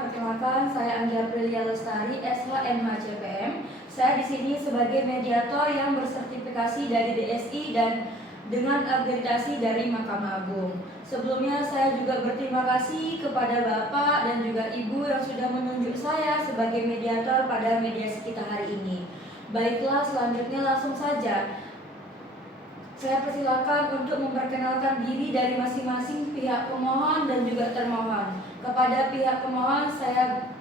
perkenalkan saya Anggi Aprilia Lestari, SHMH CPM. Saya di sini sebagai mediator yang bersertifikasi dari DSI dan dengan akreditasi dari Mahkamah Agung. Sebelumnya saya juga berterima kasih kepada Bapak dan juga Ibu yang sudah menunjuk saya sebagai mediator pada mediasi kita hari ini. Baiklah, selanjutnya langsung saja. Saya persilakan untuk memperkenalkan diri dari masing-masing pihak pemohon dan juga termohon. Kepada pihak pemohon, saya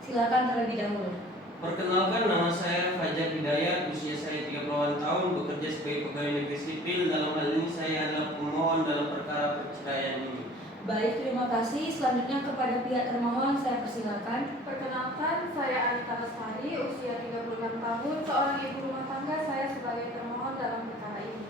silakan terlebih dahulu. Perkenalkan, nama saya Fajar Hidayat, usia saya 38 tahun, bekerja sebagai pegawai negeri sipil. Dalam hal ini saya adalah pemohon dalam perkara perceraian ini. Baik, terima kasih. Selanjutnya kepada pihak termohon, saya persilakan. Perkenalkan, saya Anita Lestari, usia 36 tahun, seorang ibu rumah tangga. Saya sebagai termohon dalam perkara ini.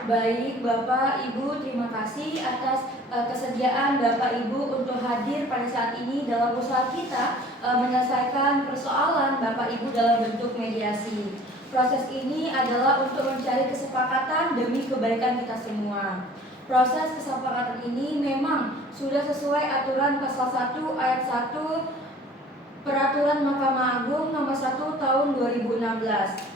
Baik, Bapak, Ibu, terima kasih atas kesediaan Bapak Ibu untuk hadir pada saat ini dalam usaha kita menyelesaikan persoalan Bapak Ibu dalam bentuk mediasi. Proses ini adalah untuk mencari kesepakatan demi kebaikan kita semua. Proses kesepakatan ini memang sudah sesuai aturan pasal 1 ayat 1 Peraturan Mahkamah Agung nomor 1 tahun 2016.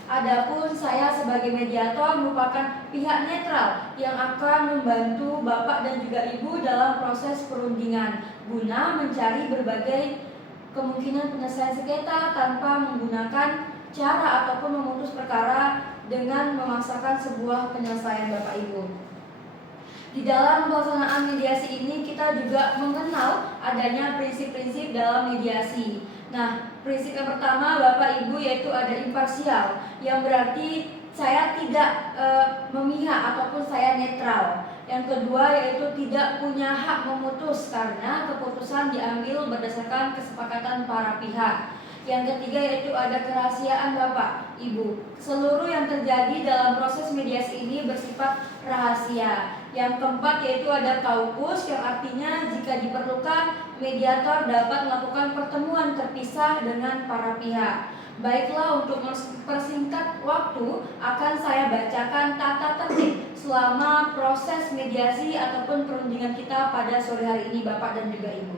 Adapun saya sebagai mediator merupakan pihak netral yang akan membantu Bapak dan juga Ibu dalam proses perundingan guna mencari berbagai kemungkinan penyelesaian sengketa tanpa menggunakan cara ataupun memutus perkara dengan memaksakan sebuah penyelesaian Bapak Ibu. Di dalam pelaksanaan mediasi ini kita juga mengenal adanya prinsip-prinsip dalam mediasi. Nah, prinsip yang pertama Bapak Ibu yaitu ada imparsial, yang berarti saya tidak memihak ataupun saya netral. Yang kedua yaitu tidak punya hak memutus karena keputusan diambil berdasarkan kesepakatan para pihak. Yang ketiga yaitu ada kerahasiaan Bapak Ibu. Seluruh yang terjadi dalam proses mediasi ini bersifat rahasia. Yang keempat yaitu ada kaukus, yang artinya jika diperlukan mediator dapat melakukan pertemuan terpisah dengan para pihak. Baiklah, untuk mempersingkat waktu akan saya bacakan tata tertib selama proses mediasi ataupun perundingan kita pada sore hari ini Bapak dan juga Ibu.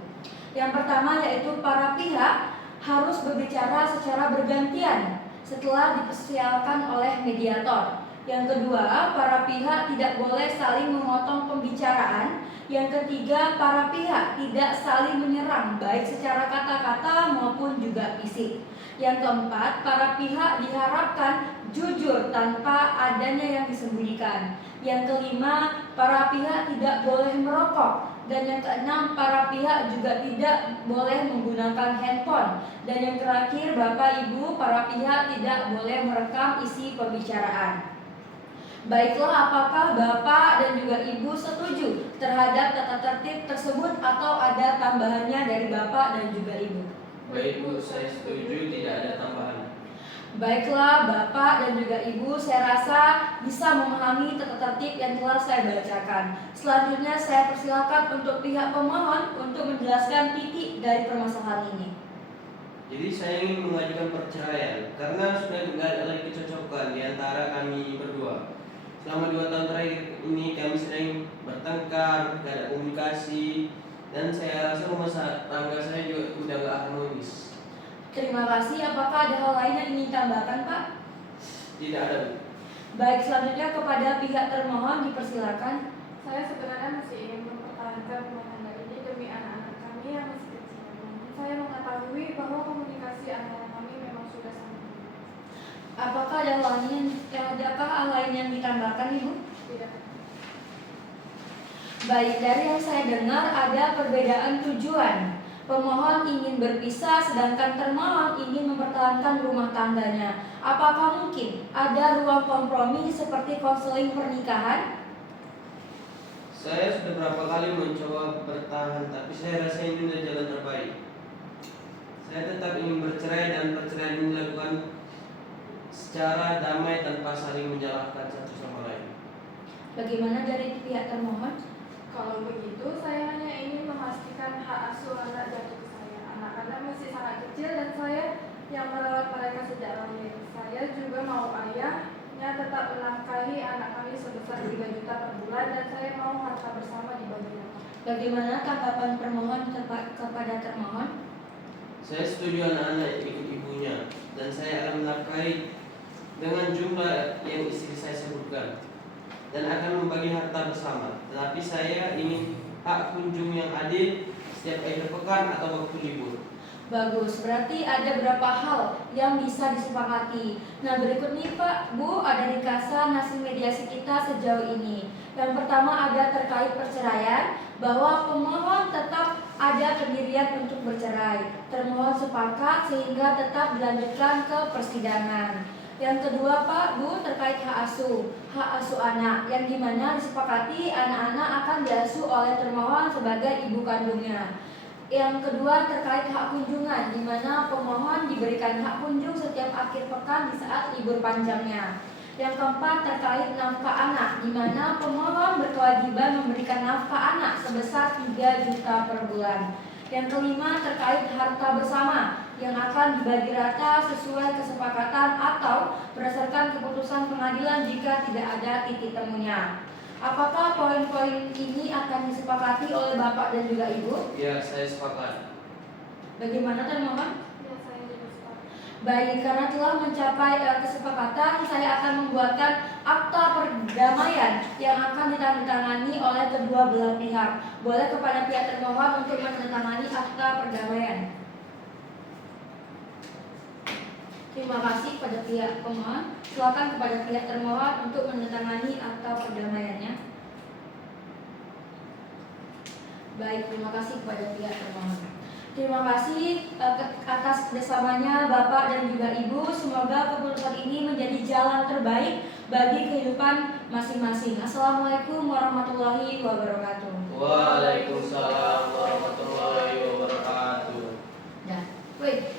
Yang pertama yaitu para pihak harus berbicara secara bergantian setelah dipersiapkan oleh mediator. Yang kedua, para pihak tidak boleh saling memotong pembicaraan. Yang ketiga, para pihak tidak saling menyerang baik secara kata-kata maupun juga fisik. Yang keempat, para pihak diharapkan jujur tanpa adanya yang disembunyikan. Yang kelima, para pihak tidak boleh merokok. Dan yang keenam, para pihak juga tidak boleh menggunakan handphone. Dan yang terakhir, Bapak Ibu, para pihak tidak boleh merekam isi pembicaraan. Baiklah, apakah Bapak dan juga Ibu setuju terhadap tata tertib tersebut atau ada tambahannya dari Bapak dan juga Ibu? Baik Bu, saya setuju, tidak ada tambahan. Baiklah, Bapak dan juga Ibu, saya rasa bisa memahami tata tertib yang telah saya bacakan. Selanjutnya saya persilakan untuk pihak pemohon untuk menjelaskan titik dari permasalahan ini. Jadi saya ingin mengajukan perceraian karena sudah tidak ada lagi kecocokan di antara kami berdua. Selama 2 tahun terakhir ini kami sering bertengkar, tidak ada komunikasi, dan saya rasa rumah tangga saya juga udah gak harmonis. Terima kasih. Apakah ada hal lain yang ingin ditambahkan, Pak? Tidak ada, Bu. Baik, selanjutnya kepada pihak termohon dipersilakan. Saya sebenarnya masih ingin mempertahankan rumah tangga ini demi anak-anak kami yang masih kecil. Namun saya mengetahui bahwa komunikasi antara kami memang sudah sangat buruk. Apakah ada hal lain yang ditambahkan, Ibu? Tidak. Baik, dari yang saya dengar ada perbedaan tujuan. Pemohon ingin berpisah sedangkan termohon ingin mempertahankan rumah tangganya. Apakah mungkin ada ruang kompromi seperti konseling pernikahan? Saya sudah berapa kali mencoba bertahan, tapi saya rasa ini adalah jalan terbaik. Saya tetap ingin bercerai dan perceraian ini dilakukan secara damai tanpa saling menyalahkan satu sama lain. Bagaimana dari pihak termohon? Kalau begitu, saya hanya ingin memastikan hak asuh anak jatuh ke saya. Anak-anak masih sangat kecil dan saya yang merawat mereka sejak lahir. Saya juga mau ayahnya tetap menafkahi anak kami sebesar 3 juta per bulan dan saya mau harta bersama dibagi rata. Bagaimana tanggapan permohon kepada termohon? Saya setuju anak-anak ikut ibunya, dan saya akan menafkahi dengan jumlah yang istri saya sebutkan, dan akan membagi harta bersama. Tetapi saya ingin hak kunjung yang adil setiap akhir pekan atau waktu libur. Bagus, berarti ada beberapa hal yang bisa disepakati. Nah, berikut nih Pak, Bu, ada ringkasan hasil mediasi kita sejauh ini. Yang pertama ada terkait perceraian, bahwa pemohon tetap ada pendirian untuk bercerai. Termohon sepakat sehingga tetap dilanjutkan ke persidangan. Yang kedua Pak, Bu, terkait hak asuh anak, yang dimana disepakati anak-anak akan diasuh oleh termohon sebagai ibu kandungnya. Yang kedua terkait hak kunjungan, di mana pemohon diberikan hak kunjung setiap akhir pekan di saat libur panjangnya. Yang keempat terkait nafkah anak, di mana pemohon berkewajiban memberikan nafkah anak sebesar 3 juta per bulan. Yang kelima terkait harta bersama, yang akan dibagi rata sesuai kesepakatan atau berdasarkan keputusan pengadilan jika tidak ada titik temunya. Apakah poin-poin ini akan disepakati oleh Bapak dan juga Ibu? Ya, saya sepakat. Bagaimana termohon? Ya, saya juga sepakat. Baik, karena telah mencapai kesepakatan, saya akan membuatkan akta perdamaian yang akan ditandatangani oleh kedua belah pihak. Boleh kepada pihak termohon untuk menandatangani akta perdamaian. Terima kasih kepada pihak pemohon. Silakan kepada pihak termohon untuk menandatangani akta perdamaiannya. Baik, terima kasih kepada pihak termohon. Terima kasih atas kerjasamanya Bapak dan juga Ibu. Semoga keputusan ini menjadi jalan terbaik bagi kehidupan masing-masing. Assalamualaikum warahmatullahi wabarakatuh. Waalaikumsalam warahmatullahi wabarakatuh. Ya, wait.